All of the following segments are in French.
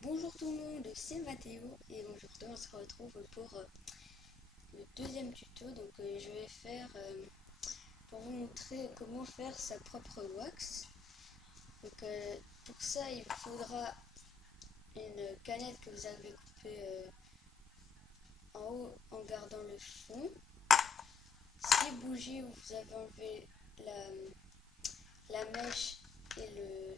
Bonjour tout le monde, c'est Mathéo et aujourd'hui on se retrouve pour le deuxième tuto. Donc je vais faire pour vous montrer comment faire sa propre wax. Donc pour ça il vous faudra une canette que vous avez coupée en haut en gardant le fond, 6 bougies où vous avez enlevé la mèche et le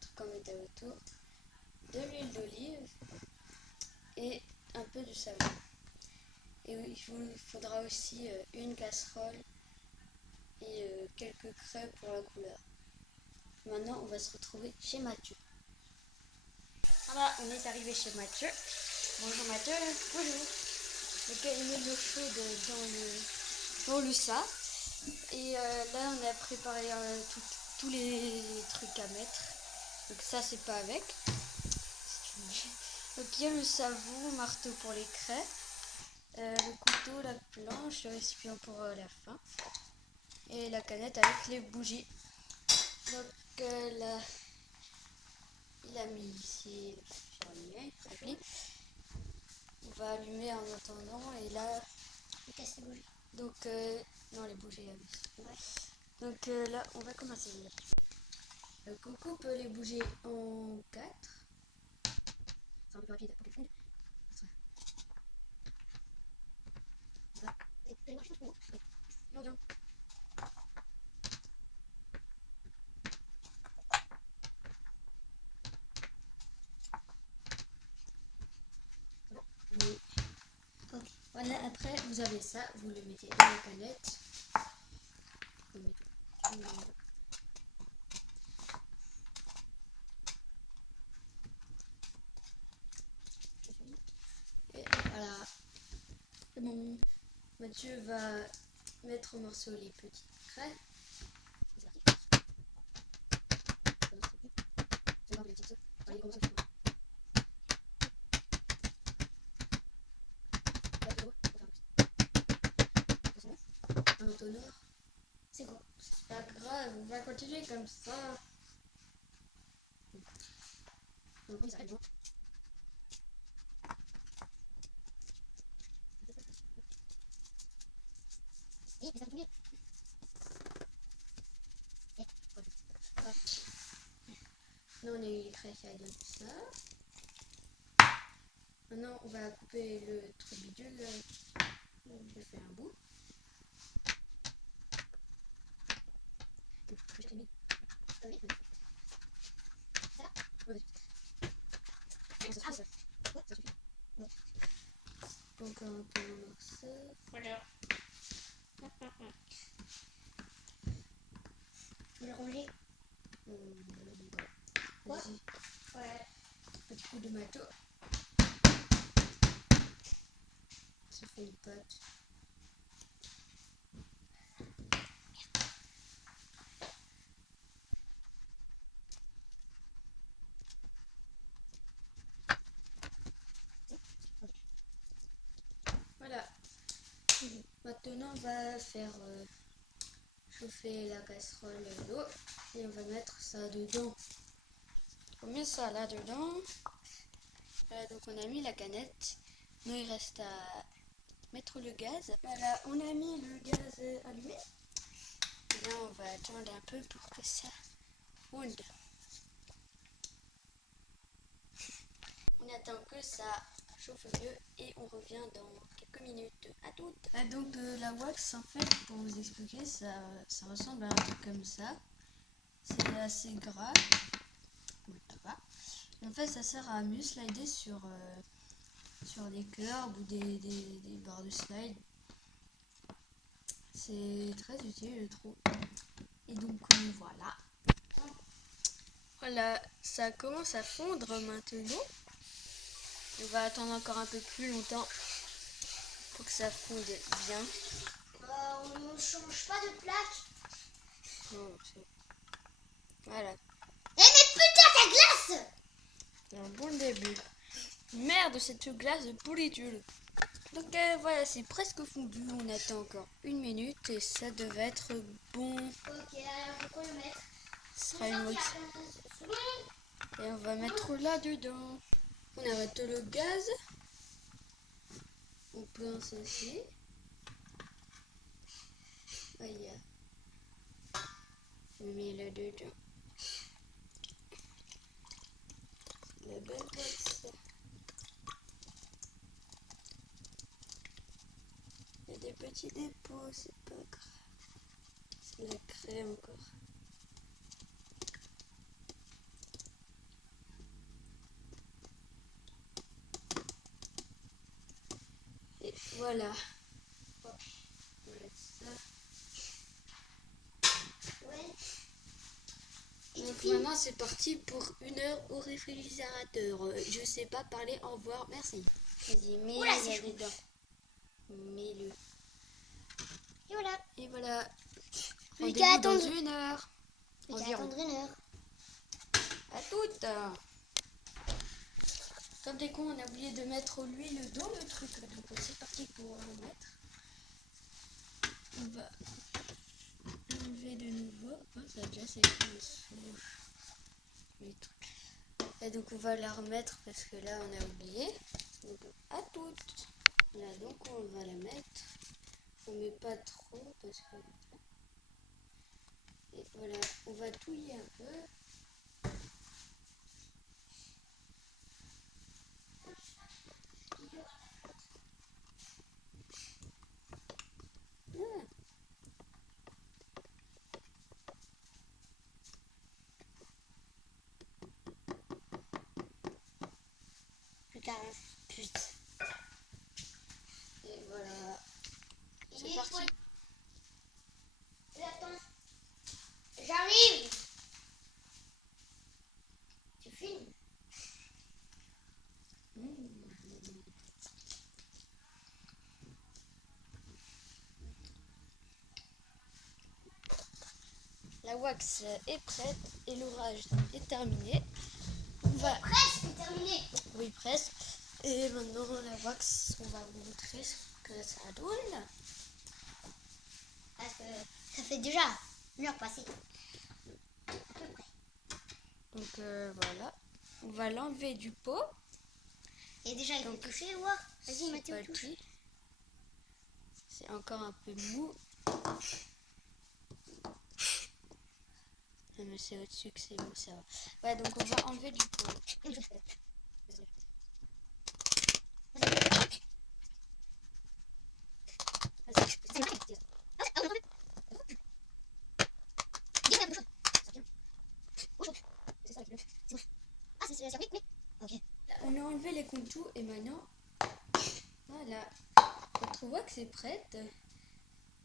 truc en métal autour, de l'huile d'olive et un peu de savon. Et il vous faudra aussi une casserole et quelques craies pour la couleur. Maintenant, on va se retrouver chez Mathieu. Voilà, on est arrivé chez Mathieu. Bonjour Mathieu. Bonjour. Donc il met l'eau chaude dans le ça. Et là, on a préparé tous les trucs à mettre. Donc ça, c'est pas avec. Donc il y a le savon, marteau pour les craies, le couteau, la planche, le récipient pour la fin et la canette avec les bougies. Donc là, il a mis ici, on va allumer en attendant et là, Il casse les bougies. donc non, les bougies ouais. Donc là, on va commencer. Donc on coupe les bougies en 4. C'est un peu rapide pour qu'elles fondent. Non, non. Voilà, après vous avez ça, vous le mettez dans la canette. Et voilà, c'est bon. Mathieu va mettre en morceaux les petites craies. Un tonneau. C'est quoi? C'est pas grave, on va continuer comme ça. Donc on s'arrête. Là on a eu les craies qui aillent comme ça. Maintenant on va couper le truc bidule. Je fais un bout. Donc un peu un morceau. Voilà. Vous le rangez. Voilà. Quoi? Ouais. Petit coup de marteau. Ça fait une pâte. Voilà. Maintenant on va faire chauffer la casserole d'eau et on va mettre ça dedans. On met ça là dedans. Voilà, donc on a mis la canette. Nous il reste à mettre le gaz. Voilà, on a mis le gaz allumé. Et là on va attendre un peu pour que ça fonde. On attend que ça chauffe mieux et on revient dans quelques minutes. À toutes. Donc la wax, en fait, pour vous expliquer, ça ressemble à un truc comme ça. C'est assez gras. En fait, ça sert à mieux slider sur des curbs ou des barres de slide. C'est très utile, je trouve. Et donc voilà. Voilà, ça commence à fondre maintenant. On va attendre encore un peu plus longtemps pour que ça fonde bien. On ne change pas de plaque. Non, voilà. Eh mais putain, ta glace! C'est un bon début. Merde, cette glace de pourriture. Donc voilà, c'est presque fondu. On attend encore 1 minute et ça devait être bon. Ok, alors je peux le mettre. Ce sera une wax. Et on va mettre là-dedans. On arrête le gaz. On pince aussi. Voilà. On met là-dedans. La belle boîte. Il y a des petits dépôts, c'est pas grave. C'est la crème encore. Et voilà. On va mettre ça. Ouais. Donc maintenant c'est parti pour 1 heure au réfrigérateur. Je sais pas parler, au revoir, merci. Vas-y, mets Oula, c'est chaud. dedans. Mets-le. Et voilà. Et voilà. Plus qu'à Rendez-vous dans attendre. 1 heure. Plus qu'à Environ. attendre 1 heure. À toutes. Comme des cons, on a oublié de mettre l'huile dans le truc. Donc c'est parti pour le mettre. On va enlever de nouveau. Oh, ça a déjà séché les trucs. Et donc on va la remettre parce que là on a oublié. Donc à toutes. Là donc on va la mettre. On met pas trop parce que. Et voilà, on va touiller un peu. Plus qu'à putain. Et voilà. C'est Et parti. Attends. J'arrive. Tu filmes? La wax est prête et l'orage est terminé. On va... Presque terminé. Oui, presque. Et maintenant la wax, on va vous montrer ce que ça donne. Parce que ça fait déjà 1 heure passée. À peu près. Donc voilà. On va l'enlever du pot. Et déjà, il faut toucher, voir. Vas-y, Mathéo, touche. Parti. C'est encore un peu mou. Ah, mais c'est au-dessus que c'est mou, ça va. Ouais, donc on va enlever du pot. On a enlevé les contours et maintenant, voilà, votre wax est prête.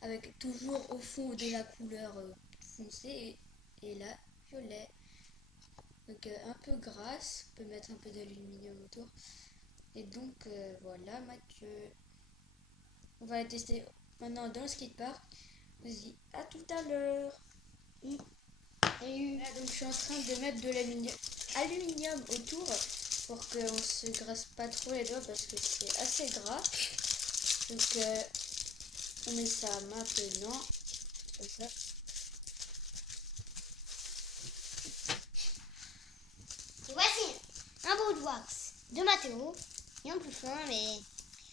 Avec toujours au fond de la couleur foncée et là, violet. Donc un peu grasse, on peut mettre un peu d'aluminium autour. Et donc voilà Mathieu. On va la tester maintenant dans le skatepark. Vas-y, à tout à l'heure. Voilà, donc je suis en train de mettre de l'aluminium autour pour qu'on se grasse pas trop les doigts parce que c'est assez gras. Donc on met ça maintenant, comme ça. Et voici un bout de wax de Mathéo, bien plus fin, mais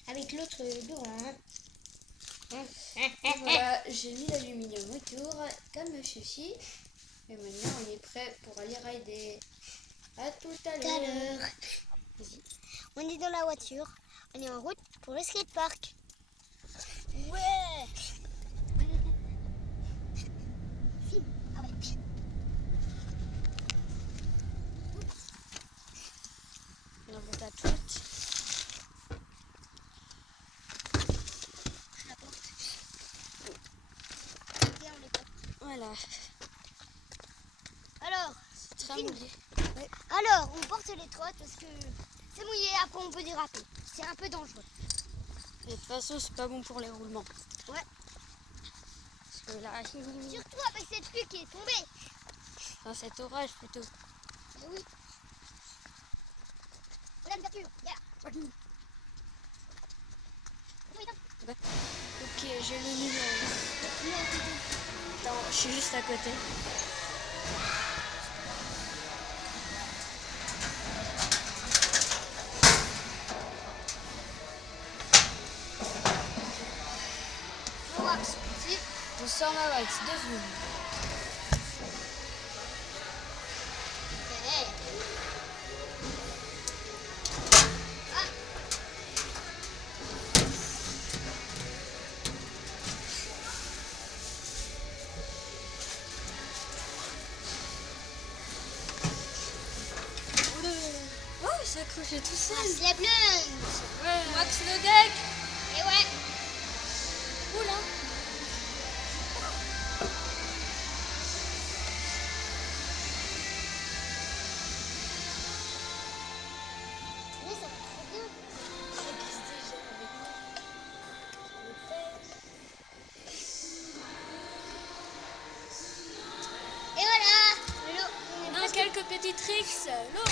avec l'autre devant. Voilà, j'ai mis l'aluminium autour, comme ceci. Et maintenant, on est prêt pour aller rider. À tout à l'heure. Vas-y. On est dans la voiture, on est en route pour le skatepark. Ouais. Filme. Ah ouais. On en monte à toutes. La porte. Ok, on est porte. Voilà, Alors, c'est très Filme. mouillé. Ouais. alors, on porte les trottes parce que c'est mouillé, après on peut déraper. C'est un peu dangereux. Et de toute façon, c'est pas bon pour les roulements. Ouais. Parce que là, Surtout avec cette pluie qui est tombée. dans cet orage plutôt. Mais oui. On a une voiture. Yeah. Ok, j'ai le numéro. Attends, je suis juste à côté. sors ma wax, 2 secondes. Ouais. Ah. Oh, il s'est accroché tout seul. Wax les blondes. Ouais. Wax le deck. Et ouais. Oula. Mais ça va trop bien. Et voilà. L'eau. Non, quelques petits tricks. L'eau.